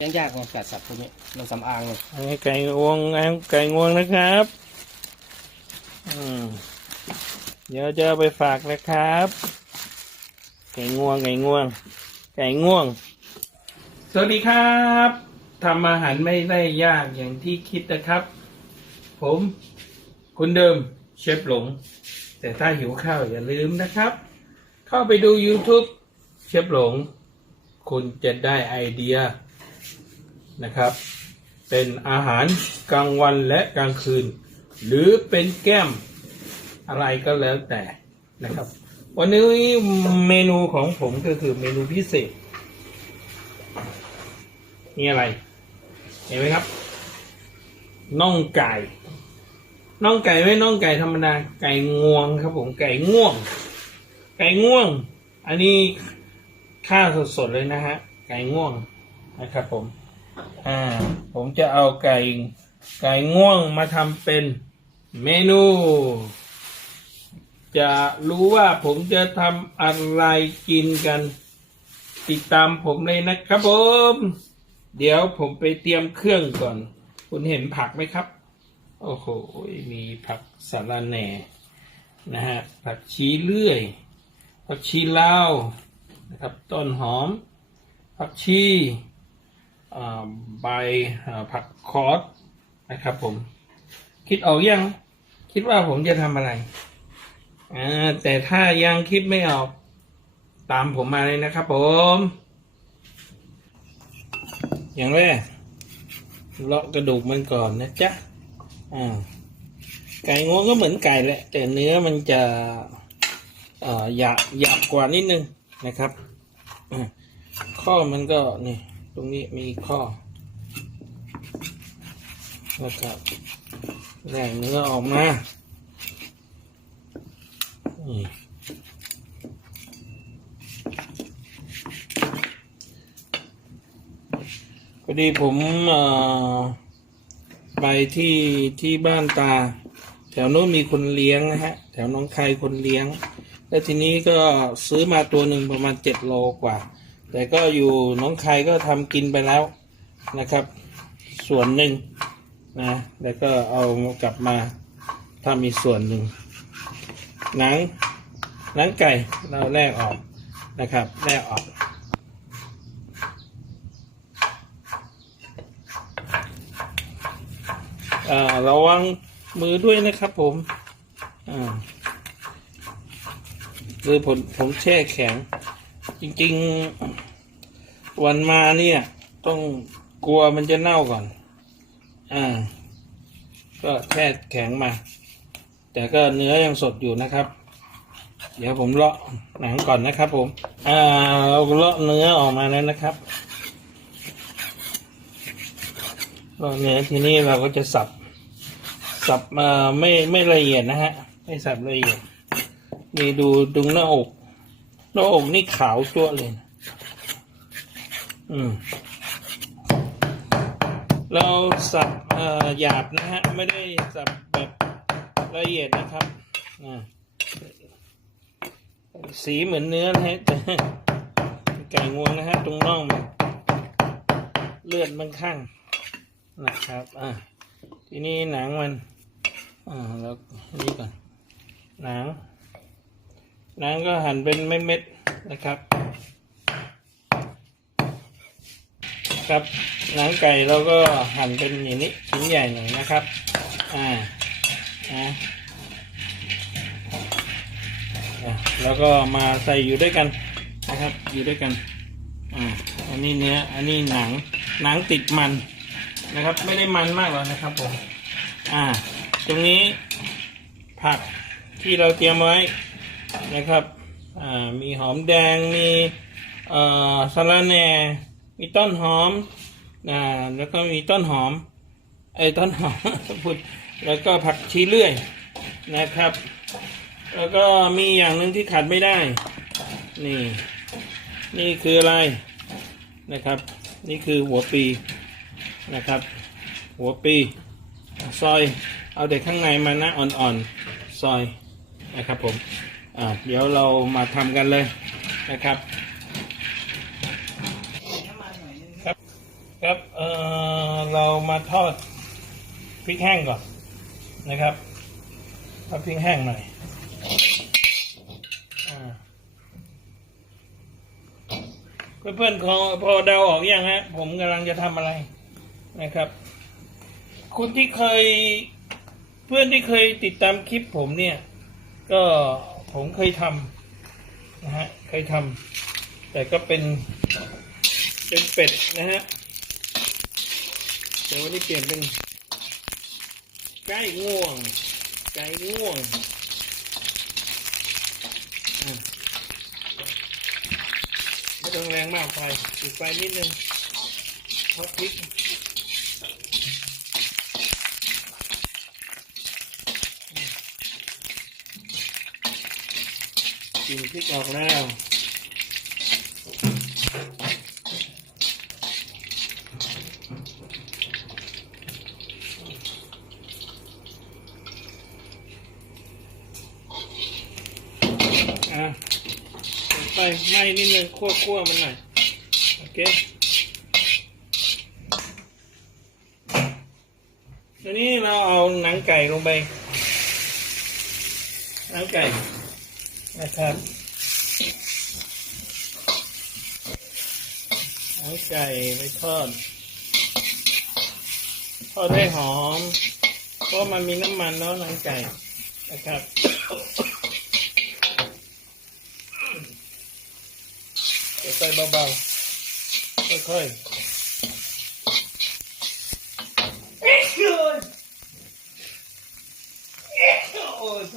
เลี้ยงยากกว่ากัดสัตว์พวกนี้มันสำอางเลยอันนี้ไก่งวงอันไก่งวงนะครับอืมเดี๋ยวจะเอาไปฝากนะครับ ไก่งวงไก่งวง ไก่ง่วง สวัสดีครับทำอาหารไม่ได้ยากอย่างที่คิดนะครับ ผมคุณเดิมเชฟหลง แต่ถ้าหิวข้าวอย่าลืมนะครับ เข้าไปดู YouTube เชฟหลง คุณจะได้ไอเดีย นะครับ เป็นอาหารกลางวันและกลางคืน หรือเป็นแก้มอะไรก็แล้วแต่นะครับ วันนี้เมนูของผมก็คือเมนูพิเศษนี่อะไร เห็นไหมครับน่องไก่น่องไก่ไม่น่องไก่ธรรมดาไก่งวงครับผมไก่ง่วง ไก่ง่วง อันนี้ฆ่าสดๆเลยนะฮะไก่ง่วงนะครับผม อ่า ผมจะเอาไก่ ไก่ง่วงมาทำเป็นเมนู จะรู้ว่าผมจะทำอะไรกินกัน ติดตามผมเลยนะครับผม เดี๋ยวผมไปเตรียมเครื่องก่อน คุณเห็นผักไหมครับ โอ้โห มีผักสะระแหน่นะฮะ ผักชีเลื่อย ผักชีลาวนะครับ ต้นหอม ผักชี ใบผักคอสนะครับ ผม คิดออกยัง คิดว่าผมจะทำอะไรอแต่ถ้ายังคิดไม่ออกตามผมมาเลยนะครับ ผม อย่างแรกเลาะกระดูกมันก่อนนะจ๊ะอ่าไก่งวงก็เหมือนไก่แหละ แต่เนื้อมันจะหยาบหยาบกว่านิดนึงนะครับ ข้อมันก็นี่ รงนี้มีข้อแล้วก็แหล่งเนื้อออกมานี่พอดีผมไปที่ที่บ้านตา แถวโน้นมีคนเลี้ยงนะฮะ แถวน้องคายคนเลี้ยง แล้วทีนี้ก็ซื้อมาตัวหนึ่งประมาณเจ็ดโลกว่า แต่ก็อยู่น้องคายก็ทำกินไปแล้วนะครับ ส่วนหนึ่งนะแล้วก็เอากลับมาถ้ามีส่วนหนึ่งหนังหนังไก่เราแลกออกนะครับแลกออกอ่าระวังมือด้วยนะครับผมอ่าคือผมผมแช่แข็ง จริง ๆ วันมาเนี่ย ต้องกลัวมันจะเน่าก่อน อ่า ก็แช่แข็งมา แต่ก็เนื้อยังสดอยู่นะครับ เดี๋ยวผมเลาะหนังก่อนนะครับผม อ่าเราเลาะเนื้อออกมาแล้วนะครับเลาะเนื้อทีนี้เราก็จะสับ สับมาไม่ไม่ละเอียดนะฮะ ไม่สับละเอียดนี่ดูตรงหน้าอก หน้าอกนี่ขาวจั่วเลยนะ เราสับหยาบนะฮะ ไม่ได้สับแบบละเอียดนะครับ สีเหมือนเนื้อนะฮะแต่ไก่งวงนะฮะ ตรงน่องมันเลือดมันข้างนะครับ อ่าทีนี้หนังมัน อ่า แล้วนี่ก่อน หนัง หนังก็หั่นเป็นเม็ดๆนะครับ ครับหนังไก่เราก็หั่นเป็นอย่างนี้ชิ้นใหญ่หน่อยนะครับ อ่าอ่าอะแล้วก็มาใส่อยู่ด้วยกันนะครับ อยู่ด้วยกัน อ่า อันนี้เนื้อ อันนี้หนัง หนังติดมันนะครับ ไม่ได้มันมากหรอกนะครับผม อ่า ตรงนี้ผักที่เราเตรียมไว้นะครับ อ่า มีหอมแดง มีเอ่อสะระแหน่ มีต้นหอมอ่าแล้วก็มีต้นหอมไอ้ต้นหอมพูดแล้วก็ผักชีเลื่อยนะครับ แล้วก็มีอย่างหนึ่งที่ขาดไม่ได้ นี่ นี่คืออะไรนะครับ นี่คือหัวปีนะครับ หัวปีซอยเอาเด็กข้างในมานะอ่อนๆซอยนะครับผมอ่าเดี๋ยวเรามาทำกันเลยนะครับ ครับ ครับ เออเรามาทอดพริกแห้งก่อนนะครับทอดพริกแห้งหน่อยอเพื่อนๆพอพอเดาออกยังฮะ ผมกำลังจะทำอะไรนะครับ คนที่เคยเพื่อนที่เคยติดตามคลิปผมเนี่ย ก็ผมเคยทำนะฮะเคยทำแต่ก็เป็นเป็นเป็ดนะฮะ แต่วันนี้เปลี่ยนเป็นไก่ง่วง ไก่ง่วงอะไม่ต้องแรงมากไปปิดไฟนิดนึงทอดพริกกินพริกออกแล้ว อะเปิด ไหม้นิดนึงคั่วคั่วๆมันหน่อยโอเคทีนี้เราเอาหนังไก่ลงไปหนังไก่นะครับเอาไก่ไปทอดทอดให้หอม เพราะมันมีน้ำมันเนาะหนังไก่นะครับ เดี๋ยวใส่เบาๆค่อยๆเอ๊ะโอ้ยโท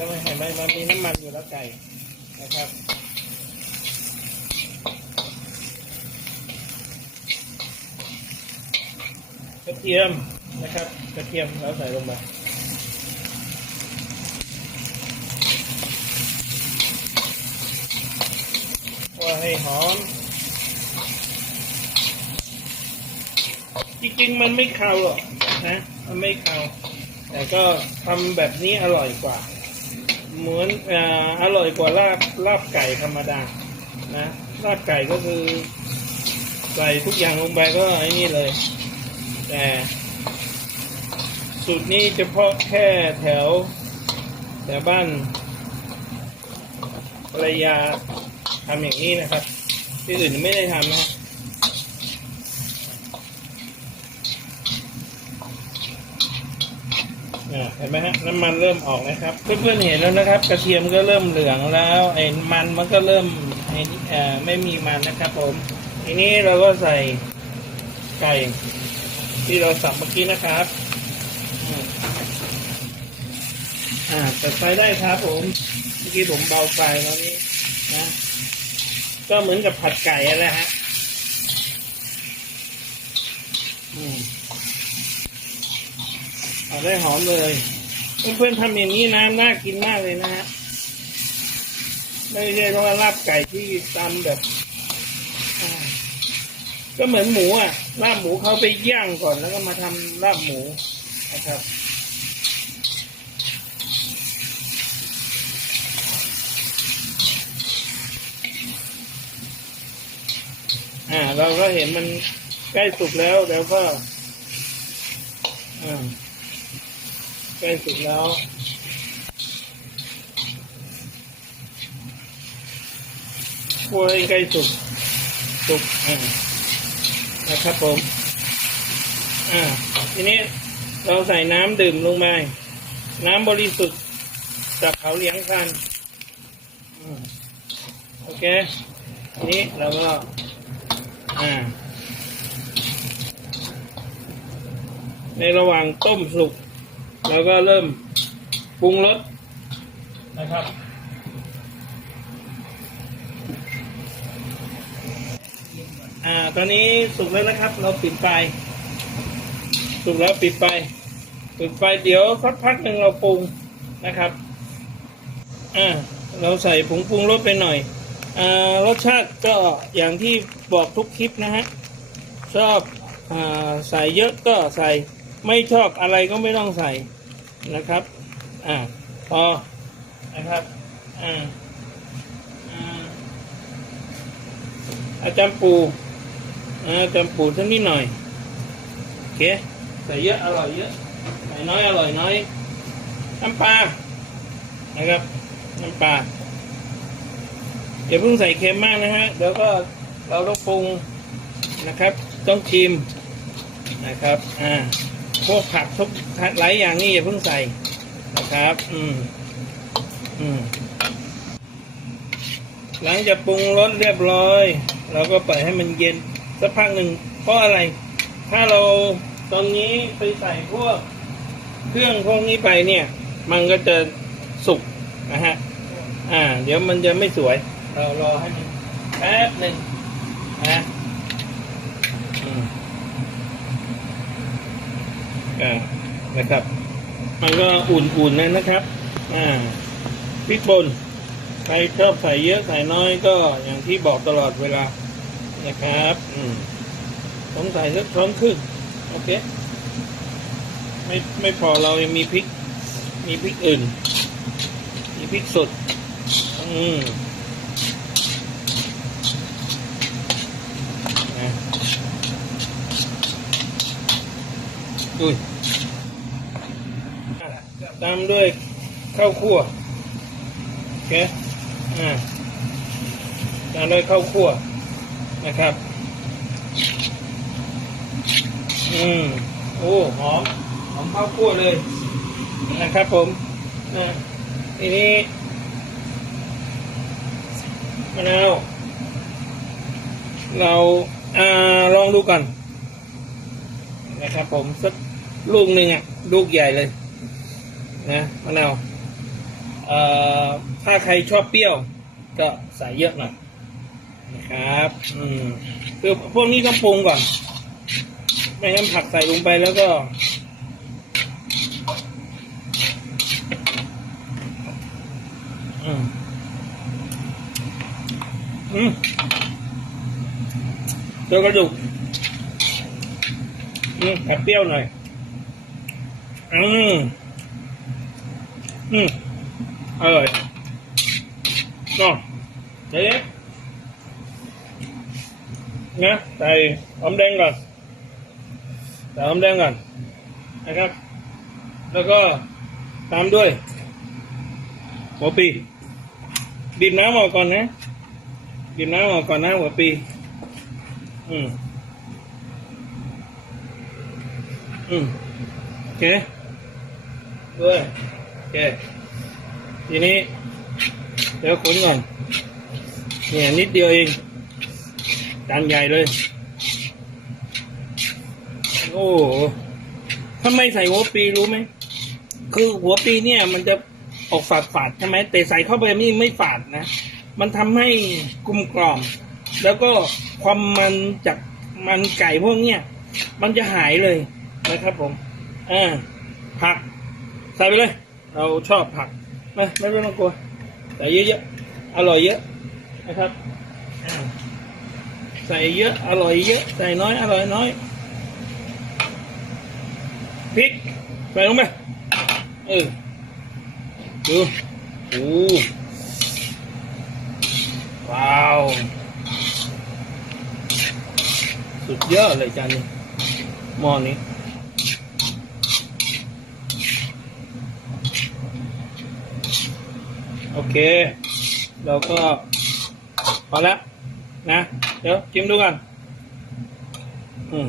ก็ไม่ให้ไม่มันมีน้ำมันอยู่แล้วไก่นะครับกระเทียมนะครับกระเทียมเราใส่ลงไปว่าให้หอมจริงๆมันไม่คาหรอกนะ มันไม่คาแต่ก็ทำแบบนี้อร่อยกว่า เหมือนออร่อยกว่าลาบลาบไก่ธรรมดานะลาบไก่ก็คือใส่ทุกอย่างลงไปก็ไอ้นี่เลย แต่สูตรนี้เฉพาะแค่แถวแถวบ้านภรรยาทำอย่างนี้นะครับ ที่อื่นไม่ได้ทำนะ อ่าเห็นไหมฮะน้ำมันเริ่มออกนะครับเพื่อนๆเห็นแล้วนะครับ กระเทียมก็เริ่มเหลืองแล้วไอ้มันมันก็เริ่มไอ้นี่เอ่อไม่มีมันนะครับ ผมทีนี้เราก็ใส่ไก่ที่เราสับเมื่อกี้นะครับอ่าเปิดไฟได้ครับผม เมื่อกี้ผมเบาไฟแล้วนี่นะ ก็เหมือนกับผัดไก่อะไรฮะ อืม ได้หอมเลยเพื่อนๆทำอย่างนี้นะน่ากินมากเลยนะฮะไม่ใช่ว่าลาบไก่ที่ตำแบบ ก็เหมือนหมูอะลาบหมูเขาไปย่างก่อนแล้วก็มาทำลาบหมูนะครับอ่า เราก็เห็นมันใกล้สุกแล้วแล้วก็อ่า ใกล้สุกแล้วคั่วให้ใกล้สุกสุกอ่านะครับผมอ่าทีนี้เราใส่น้ำดื่มลงไปน้ำบริสุทธิ์จากเขาเลี้ยงคันอโอเคทีนี้เราก็อ่าในระหว่างต้มสุก เราก็เริ่มปรุงรสนะครับ อ่า ตอนนี้สุกแล้วนะครับ เราปิดไฟสุกแล้วปิดไฟปิดไฟเดี๋ยวสักพักหนึ่งเราปรุงนะครับ อ่า เราใส่ผงปรุงรสไปหน่อย อ่ารสชาติก็อย่างที่บอกทุกคลิปนะฮะ ชอบอาใส่เยอะก็ใส่ ไม่ชอบอะไรก็ไม่ต้องใส่ นะครับ อ่า พอ นะครับ อ่าอ่าจารย์ปูอ่าอาจารย์ปูสักนิดหน่อยโอเคใส่เยอะ อร่อยเยอะใส่น้อยอร่อยน้อย น้ำปลา นะครับ น้ำปลาอย่าเพิ่งใส่เค็มมากนะฮะ เดี๋ยวก็เราต้องปรุงนะครับ ต้องชิมนะครับ อ่า พวกผักทุกหลายอย่างนี่อย่าเพิ่งใส่นะครับ อืม อืม หลังจากปรุงรสเรียบร้อย เราก็ปล่อยให้มันเย็นสักพักหนึ่ง เพราะอะไร ถ้าเราตอนนี้ไปใส่พวกเครื่องพวกนี้ไปเนี่ย มันก็จะสุกนะฮะ อ่า เดี๋ยวมันจะไม่สวย เรารอให้มันแป๊บหนึ่งนะอืม อ่านะครับ มันก็อุ่นๆนะนะครับ อ่าพริกป่นใครชอบใส่เยอะใส่น้อยก็อย่างที่บอกตลอดเวลานะครับ อืมผมใส่สักช้อนครึ่งโอเค ไม่ไม่พอเรายังมีพริก มีพริกอื่น มีพริกสด อืม อุ้ยตามด้วยข้าวคั่วโอเคอ่าตามด้วยข้าวคั่วนะครับ อืมโอ้หอมหอมข้าวคั่วเลยนะครับผมนะทีนี้มะนาวเราอ่าลองดูก่อนนะครับผมสัก ลูกหนึ่งอะ ลูกใหญ่เลย นะมะนาวเอ่อถ้าใครชอบเปรี้ยว ก็ใส่เยอะหน่อยนะครับ อืมคือพวกนี้ต้องปรุงก่อนไม่งั้นผักใส่ลงไปแล้วก็ อืมอืมเจอกระดูกอืมแอบเปรี้ยวหน่อย อืมอืมอร่อยเนาะเดี๋ยวนะใส่หอมแดงก่อนใส่หอมแดงก่อนนะครับ แล้วก็ตามด้วยหัวปีบีบน้ำออกก่อนนะบีบน้ำออกก่อนนะหัวปี อืมอืมโอเค ด้วยโอเคทีนี้ เดี๋ยวขนก่อนเนี่ยนิดเดียวเองจานใหญ่เลย โอ้โหทำไม่ใส่หัวปีรู้ไหม คือหัวปีเนี่ยมันจะออกฝาดฝาดใช่ไหมแต่ใส่เข้าไปนี่ไม่ฝาดนะ มันทำให้กลมกล่อม แล้วก็ความมันจากมันไก่พวกเนี้ยมันจะหายเลยนะครับผมอ่าผัก ใส่ไปเลย เราชอบผักไม่ไม่ต้องกลัวใส่เยอะๆอร่อยเยอะนะครับใส่เยอะอร่อยเยอะใส่น้อยอร่อยน้อยพริกใส่ลงไปเออดูโอ้ว้าว สุดยอดเลยจานนี้หม้อนี้ โอเค เราก็พอแล้วนะ เดี๋ยวชิมดูกันอืม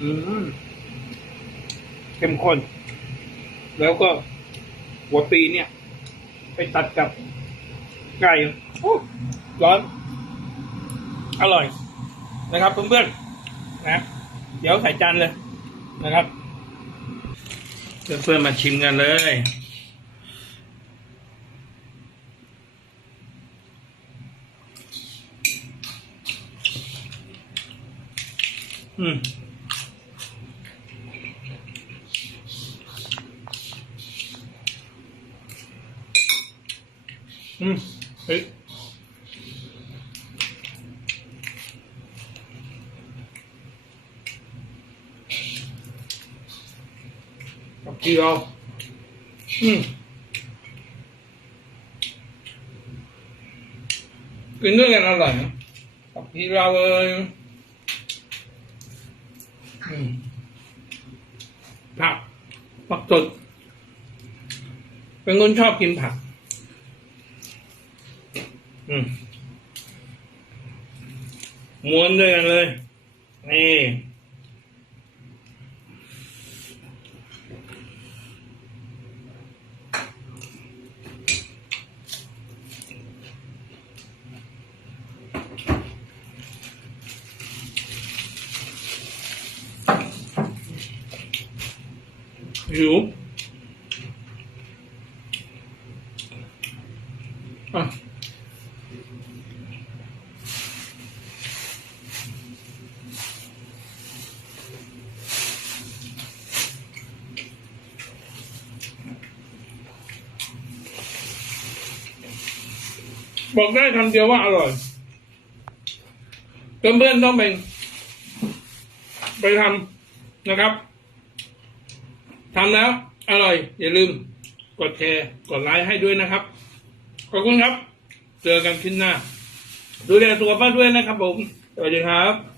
อืมเข้มข้น แล้วก็หัวปีเนี่ย ไปตัดกับไก่ร้อน อร่อยนะครับเพื่อนๆนะเดี๋ยวใส่จานเลยนะครับ เพื่อนเพื่อนมาชิมกันเลยอืมอืมเฮ้ กับที่เราอืมกินด้วยกันอร่อยนะกับที่เราเลยอืมผักผักสดเป็นคนชอบกินผัก อืมม้วนด้วยกันเลย นี่ หิวอะบอกได้คำเดียวว่าอร่อยเพื่อนๆต้องไปไปทำนะครับ ทำแล้ว อร่อย อย่าลืม กดแชร์กดไลค์ให้ด้วยนะครับ ขอบคุณครับ เจอกันคลิปหน้า ดูแลสุขภาพด้วยนะครับผม สวัสดีครับ